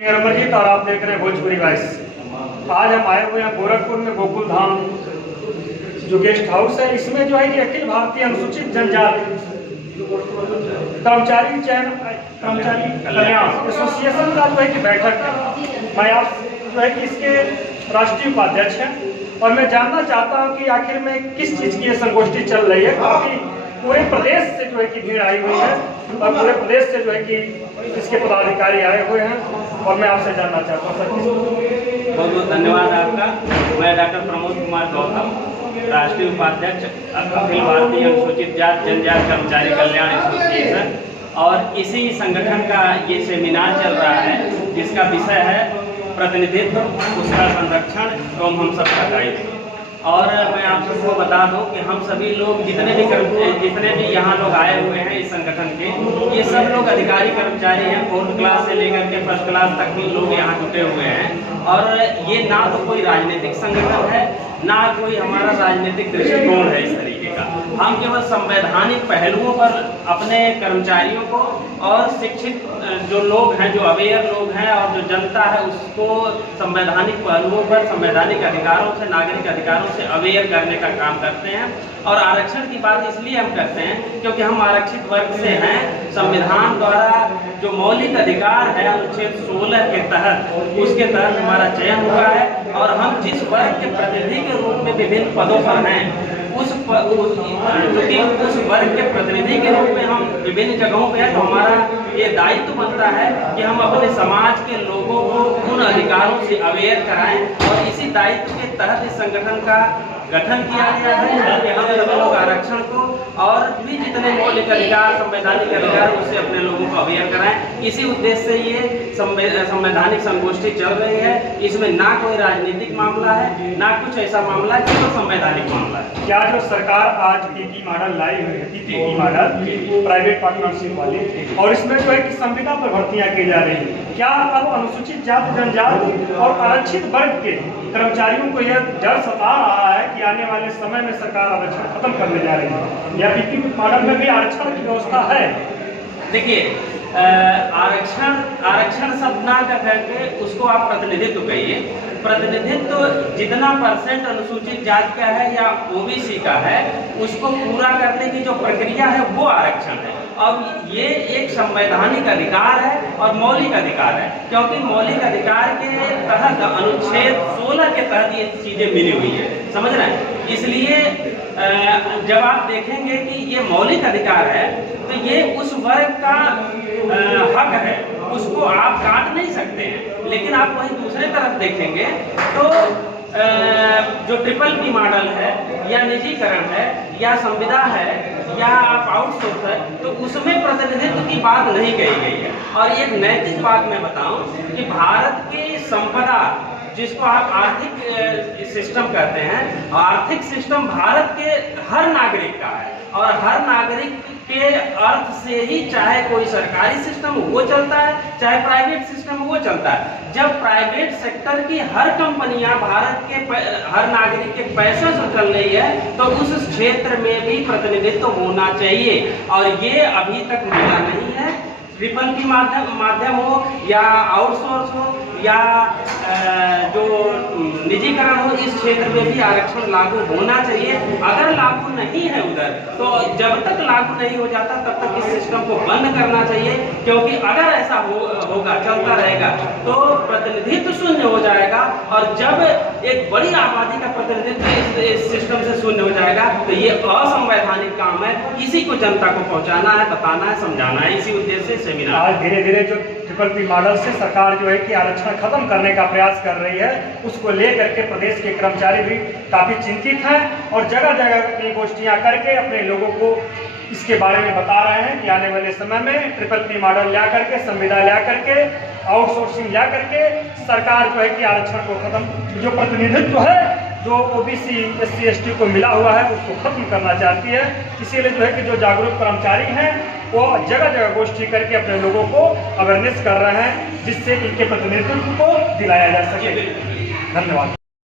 अमरजीत और आप देख रहे हैं भोजपुरी वॉइस। आज हम आए हुए हैं गोरखपुर में गोकुल धाम जो गेस्ट हाउस है, इसमें जो है कि अखिल भारतीय अनुसूचित जनजाति कर्मचारी कल्याण एसोसिएशन का जो है कि बैठक है। मैं आप जो है कि इसके राष्ट्रीय उपाध्यक्ष हैं और मैं जानना चाहता हूं कि आखिर में किस चीज़ की ये संगोष्ठी चल रही है। काफी पूरे प्रदेश से जो है कि भीड़ आई हुई है और पूरे प्रदेश से जो है कि इसके पदाधिकारी आए हुए हैं और मैं आपसे जानना चाहता हूँ सर। बहुत बहुत धन्यवाद आपका। मैं डॉक्टर प्रमोद कुमार गौतम, राष्ट्रीय उपाध्यक्ष अखिल भारतीय अनुसूचित जाति जनजाति कर्मचारी कल्याण एसोसिएशन, और इसी संगठन का ये सेमिनार चल रहा है जिसका विषय है प्रतिनिधित्व, उसका संरक्षण एवं हम सबका दायित्व। और मैं आप सबको बता दूं कि हम सभी लोग जितने भी यहाँ लोग आए हुए हैं इस संगठन के, ये सब लोग अधिकारी कर्मचारी हैं। 4th क्लास से लेकर के 1st क्लास तक भी लोग यहाँ जुटे हुए हैं। और ये ना तो कोई राजनीतिक संगठन है, ना कोई हमारा राजनीतिक दृष्टिकोण है इस तरीके का। हम केवल संवैधानिक पहलुओं पर अपने कर्मचारियों को और शिक्षित जो लोग हैं, जो अवेयर लोग हैं और जो जनता है, उसको संवैधानिक पहलुओं पर, संवैधानिक अधिकारों से, नागरिक अधिकारों से अवेयर करने का काम करते हैं। और आरक्षण की बात इसलिए हम करते हैं क्योंकि हम आरक्षित वर्ग से हैं। संविधान द्वारा जो मौलिक अधिकार है अनुच्छेद 16 के तहत, उसके तहत हमारा चयन हुआ है और हम जिस वर्ग के प्रतिनिधि के रूप में विभिन्न पदों पर हैं, उस वर्ग के प्रतिनिधि के रूप में हम विभिन्न जगहों पे हैं, तो हमारा ये दायित्व बनता है कि हम अपने समाज के लोगों को उन अधिकारों से अवेयर कराएं। और इसी दायित्व के तहत इस संगठन का गठन किया गया है कि हम सभी लोग आरक्षण को और भी जितने मौलिक अधिकार, संवैधानिक अधिकार, उससे अपने लोगों को अवेयर कराएं। इसी उद्देश्य से ये संवैधानिक संगोष्ठी चल रही है। इसमें ना कोई राजनीतिक मामला है, ना कुछ ऐसा मामला है, केवल संवैधानिक मामला है। क्या जो सरकार आज पीपी मॉडल लाई हुई है, पीपी मॉडल प्राइवेट पार्टनरशिप वाली, और इसमें जो है कि संविदा पर भर्तियां की जा रही है, क्या अब अनुसूचित जाति जनजाति और आरक्षित वर्ग के कर्मचारियों को यह डर सता रहा है कि आने वाले समय में सरकार आरक्षण खत्म करने जा रही है, या पीपी मॉडल में भी आरक्षण की व्यवस्था है? देखिए, आरक्षण शब्द ना करके उसको आप प्रतिनिधित्व कहिए। प्रतिनिधित्व जितना % अनुसूचित जाति का है या ओबीसी का है, उसको पूरा करने की जो प्रक्रिया है वो आरक्षण है। अब ये एक संवैधानिक अधिकार है और मौलिक अधिकार है, क्योंकि मौलिक अधिकार के तहत अनुच्छेद 16 के तहत ये चीजें मिली हुई है, समझ रहे हैं। इसलिए जब आप देखेंगे कि ये मौलिक अधिकार है, तो ये उस वर्ग का हक है, उसको आप काट नहीं सकते हैं। लेकिन आप वहीं दूसरे तरफ देखेंगे तो जो PPP मॉडल है, या निजीकरण है, या संविदा है, या आप आउटसोर्स है, तो उसमें प्रतिनिधित्व की बात नहीं कही गई है। और एक नैतिक बात मैं बताऊं कि भारत की संपदा, जिसको आप आर्थिक सिस्टम कहते हैं, आर्थिक सिस्टम भारत के हर नागरिक का है। और हर नागरिक के अर्थ से ही चाहे कोई सरकारी सिस्टम वो चलता है, चाहे प्राइवेट सिस्टम वो चलता है। जब प्राइवेट सेक्टर की हर कंपनियां भारत के हर नागरिक के पैसे से चल रही है, तो उस क्षेत्र में भी प्रतिनिधित्व होना चाहिए। और ये अभी तक मिला नहीं है। PPP माध्यम हो, या आउटसोर्स हो, या जो निजीकरण हो, इस क्षेत्र में भी आरक्षण लागू होना चाहिए। अगर लागू नहीं है उधर, तो जब तक लागू नहीं हो जाता तब तक इस सिस्टम को बंद करना चाहिए। क्योंकि अगर ऐसा होगा, चलता रहेगा, तो प्रतिनिधित्व शून्य हो जाएगा। और जब एक बड़ी आबादी का प्रतिनिधित्व इस सिस्टम से शून्य हो जाएगा, तो ये असंवैधानिक काम है। इसी को जनता को पहुंचाना है, बताना है, समझाना है। इसी उद्देश्य से आज धीरे धीरे जो PPP मॉडल से सरकार जो है कि आरक्षण खत्म करने का प्रयास कर रही है, उसको लेकर के प्रदेश के कर्मचारी भी काफी चिंतित हैं और जगह जगह अपनी गोष्ठियां करके अपने लोगों को इसके बारे में बता रहे हैं कि आने वाले समय में PPP मॉडल ला करके, संविदा ला करके, आउटसोर्सिंग ला करके सरकार जो है कि आरक्षण को खत्म, जो प्रतिनिधित्व है जो ओबीसी SC ST को मिला हुआ है, उसको खत्म करना चाहती है। इसीलिए जो है कि जो जागरूक कर्मचारी हैं वो जगह जगह गोष्ठी करके अपने लोगों को अवेयरनेस कर रहे हैं, जिससे इनके प्रतिनिधित्व को दिलाया जा सके। धन्यवाद।